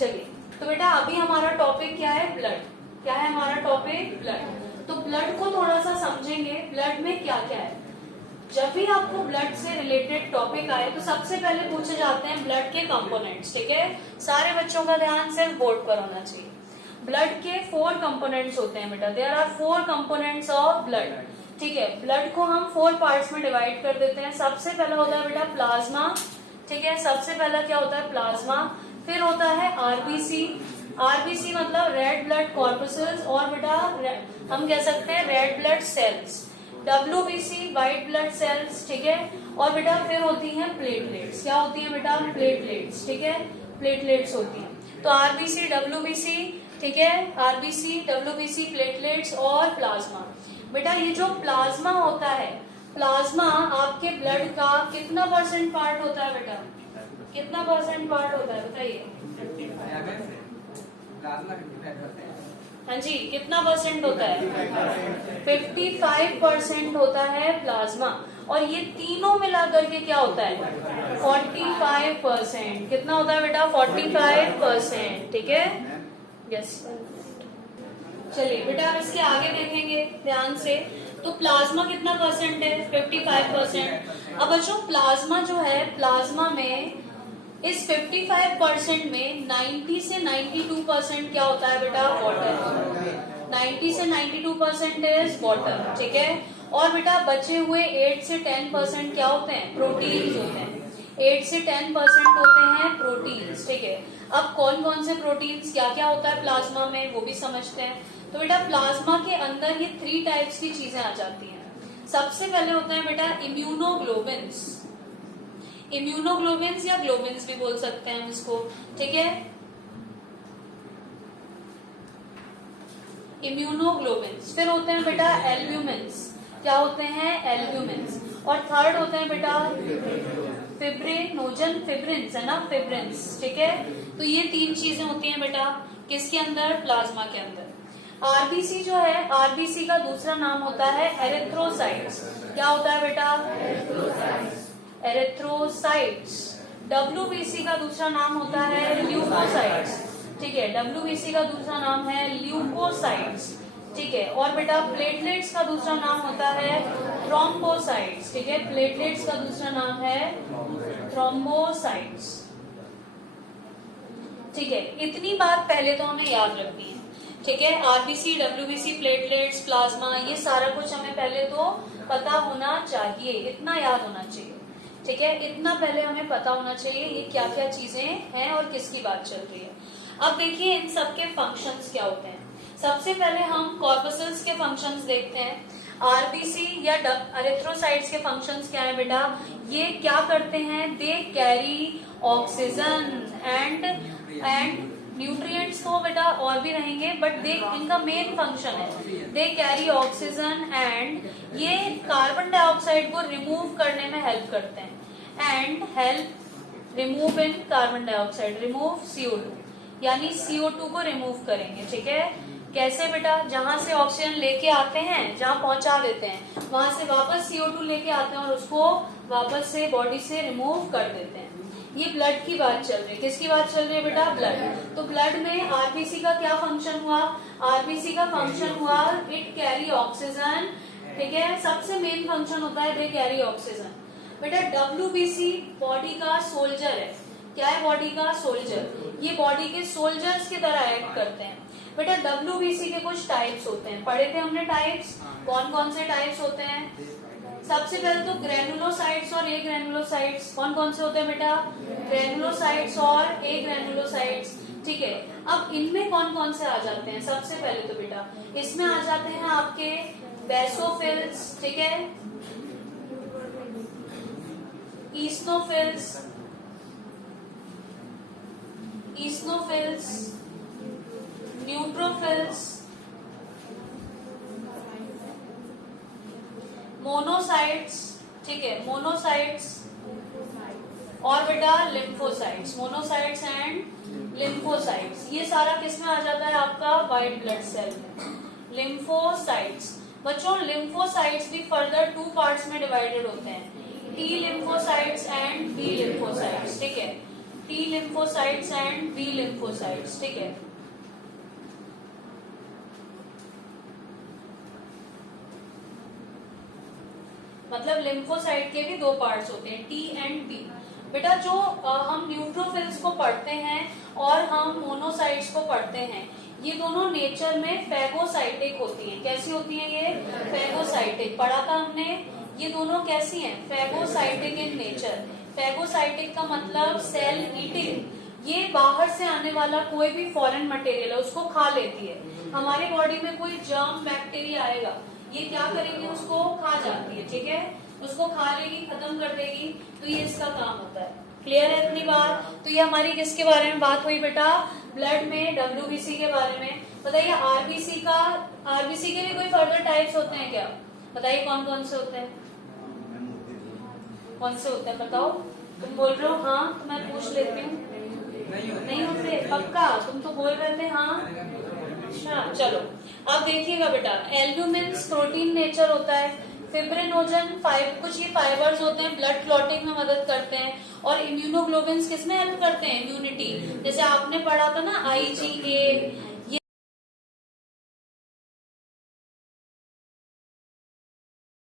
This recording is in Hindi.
चलिए, तो बेटा अभी हमारा टॉपिक क्या है? ब्लड। क्या है हमारा टॉपिक? ब्लड। तो ब्लड को थोड़ा सा समझेंगे, ब्लड में क्या क्या है। जब भी आपको ब्लड से रिलेटेड टॉपिक आए तो सबसे पहले पूछे जाते हैं ब्लड के कंपोनेंट्स। ठीक है, सारे बच्चों का ध्यान सिर्फ बोर्ड पर होना चाहिए। ब्लड के 4 कंपोनेंट्स होते हैं बेटा, there are 4 components of blood. ठीक है, ब्लड को हम 4 पार्ट्स में डिवाइड कर देते हैं। सबसे पहला होता है बेटा प्लाज्मा। ठीक है, सबसे पहला क्या होता है? प्लाज्मा। फिर होता है आरबीसी। आरबीसी मतलब रेड ब्लड कॉर्पसेस, और बेटा हम कह सकते हैं red blood cells. WBC white blood cells. ठीक है, और बेटा फिर होती हैं प्लेटलेट्स। क्या होती है बेटा? प्लेटलेट्स। ठीक है, प्लेटलेट्स होती हैं। तो आरबीसी, डब्ल्यूबीसी, ठीक है, आरबीसी, डब्ल्यूबीसी, प्लेटलेट्स और प्लाज्मा। बेटा ये जो प्लाज्मा होता है, प्लाज्मा आपके ब्लड का कितना परसेंट पार्ट होता है बेटा? कितना परसेंट पार्ट होता है बताइए? हाँ जी, कितना परसेंट होता है? 55% होता है प्लाज्मा। और ये तीनों मिलाकर के क्या होता है? 45%। कितना होता है बेटा? 45%। ठीक है, यस। चलिए बेटा अब इसके आगे देखेंगे ध्यान से। तो प्लाज्मा कितना परसेंट है? 55%। अब बच्चों प्लाज्मा जो है, प्लाज्मा में इस 55% में 90 से 92% क्या होता है बेटा? वाटर। 90 से 92% इज वाटर। ठीक है, और बेटा बचे हुए 8 से 10% क्या होते हैं? प्रोटीन्स होते हैं। 8 से 10% होते हैं प्रोटीन्स। ठीक है, अब कौन कौन से प्रोटीन्स, क्या क्या होता है प्लाज्मा में, वो भी समझते हैं। तो बेटा प्लाज्मा के अंदर ये 3 टाइप्स की चीजें आ जाती हैं। सबसे पहले होता है बेटा इम्यूनोग्लोबिन्स। इम्यूनोग्लोबिन्स या ग्लोबिन्स भी बोल सकते हैं हम इसको। ठीक है, इम्यूनोग्लोबिन्स। फिर होते हैं बेटा एल्ब्यूमिन्स। क्या होते हैं? एल्ब्यूमिन्स। और थर्ड होते हैं बेटा फिब्रिनोजन, फिब्रिन्स है ना, फिब्रिन्स। ठीक है, तो ये 3 चीजें होती हैं बेटा किसके अंदर? प्लाज्मा के अंदर। आरबीसी जो है, आरबीसी का दूसरा नाम होता है एरिथ्रोसाइट्स। क्या होता है बेटा? एरिथ्रोसाइट्स। डब्ल्यूबीसी का दूसरा नाम होता है ल्यूकोसाइट्स। ठीक है, डब्ल्यूबीसी का दूसरा नाम है ल्यूकोसाइट्स। ठीक है, और बेटा प्लेटलेट्स का दूसरा नाम होता है थ्रोम्बोसाइट्स। ठीक है, प्लेटलेट्स का दूसरा नाम है थ्रोम्बोसाइट्स। ठीक है, इतनी बात पहले तो हमें याद रखनी है। ठीक है, आरबीसी, डब्ल्यूबीसी, प्लेटलेट्स, प्लाज्मा, ये सारा कुछ हमें पहले तो पता होना चाहिए, इतना याद होना चाहिए। ठीक है, इतना पहले हमें पता होना चाहिए ये क्या क्या चीजें हैं और किसकी बात चल रही है। अब देखिए इन सब के फंक्शंस क्या होते हैं। सबसे पहले हम कॉर्पसेल्स के फंक्शंस देखते हैं। आरबीसी या एरिथ्रोसाइट्स के फंक्शंस क्या है बेटा? ये क्या करते हैं? They carry oxygen and nutrients तो बेटा और भी रहेंगे, बट दे इनका मेन फंक्शन है दे कैरी ऑक्सीजन एंड ये कार्बन डाइऑक्साइड को रिमूव करने में हेल्प करते हैं। And help remove in carbon dioxide, remove CO2, यानी CO2 को रिमूव करेंगे। ठीक है, कैसे बेटा? जहां से ऑक्सीजन लेके आते हैं, जहां पहुंचा देते हैं, वहां से वापस CO2 लेके आते हैं और उसको वापस से बॉडी से रिमूव कर देते हैं। ये ब्लड की बात चल रही है। किसकी बात चल रही है बेटा? ब्लड। तो ब्लड में आरबीसी का क्या फंक्शन हुआ? आरबीसी का फंक्शन हुआ इट कैरी ऑक्सीजन। ठीक है, सबसे मेन फंक्शन होता है दे कैरी ऑक्सीजन। बेटा डब्ल्यूबीसी बॉडी का सोल्जर है। क्या है? बॉडी का सोल्जर। ये बॉडी के सोल्जर्स की तरह एक्ट करते हैं। बेटा डब्ल्यूबीसी के कुछ टाइप्स होते हैं, पढ़े थे हमने टाइप्स। कौन कौन से टाइप्स होते हैं? सबसे पहले तो ग्रेनुलोसाइट्स और ए ग्रेनुलोसाइट्स। कौन कौन से होते हैं बेटा? ग्रेनुलोसाइट्स और ए ग्रेनुलोसाइट्स। ठीक है, अब इनमें कौन कौन से आ जाते हैं? सबसे पहले तो बेटा इसमें आ जाते हैं आपके बेसोफिल्स। ठीक है, ईस्नोफिल्स, न्यूट्रोफिल्स, मोनोसाइट्स। ठीक है, मोनोसाइट्स और बेटा लिम्फोसाइट्स। मोनोसाइट्स एंड लिम्फोसाइट्स, ये सारा किसमें आ जाता है? आपका व्हाइट ब्लड सेल में। लिम्फोसाइट्स बच्चों, लिम्फोसाइट्स भी फर्दर 2 पार्ट्स में डिवाइडेड होते हैं, T lymphocytes and B lymphocytes. ठीक है, T lymphocytes and B lymphocytes, ठीक है। मतलब लिम्फोसाइट के भी दो पार्ट्स होते हैं, टी एंड बी। बेटा जो हम न्यूट्रोफिल्स को पढ़ते हैं और हम मोनोसाइट्स को पढ़ते हैं, ये दोनों नेचर में फैगोसाइटिक होती हैं। कैसी होती हैं ये? फैगोसाइटिक। पढ़ा था हमने, ये दोनों कैसी हैं? Phagocytic in nature. फैगोसाइटिक का मतलब सेल ईटिंग। ये बाहर से आने वाला कोई भी फॉरेन मटेरियल है उसको खा लेती है। हमारी बॉडी में कोई जर्म बैक्टीरिया आएगा, ये क्या करेगी? उसको खा जाती है, ठीक है। उसको खा लेगी, खत्म कर देगी, तो ये इसका काम होता है। क्लियर है इतनी बात? तो ये हमारी किसके बारे में बात हुई बेटा? ब्लड में डब्ल्यूबीसी के बारे में। बताइए आरबीसी के भी कोई फर्दर टाइप्स होते हैं क्या? बताइए कौन कौन से होते हैं? कौन से होते हैं बताओ? तुम बोल रहे हो हाँ, तो मैं पूछ लेती हूँ। नहीं होते? पक्का? तुम तो बोल रहे थे हाँ। अच्छा चलो, अब देखिएगा बेटा, एल्ब्यूमिन प्रोटीन नेचर होता है, फिब्रिनोजन कुछ ये फाइबर्स होते हैं, ब्लड क्लॉटिंग में मदद करते हैं, और इम्यूनोग्लोबिन्स किसमें हेल्प करते हैं? इम्यूनिटी। जैसे आपने पढ़ा था ना IgA,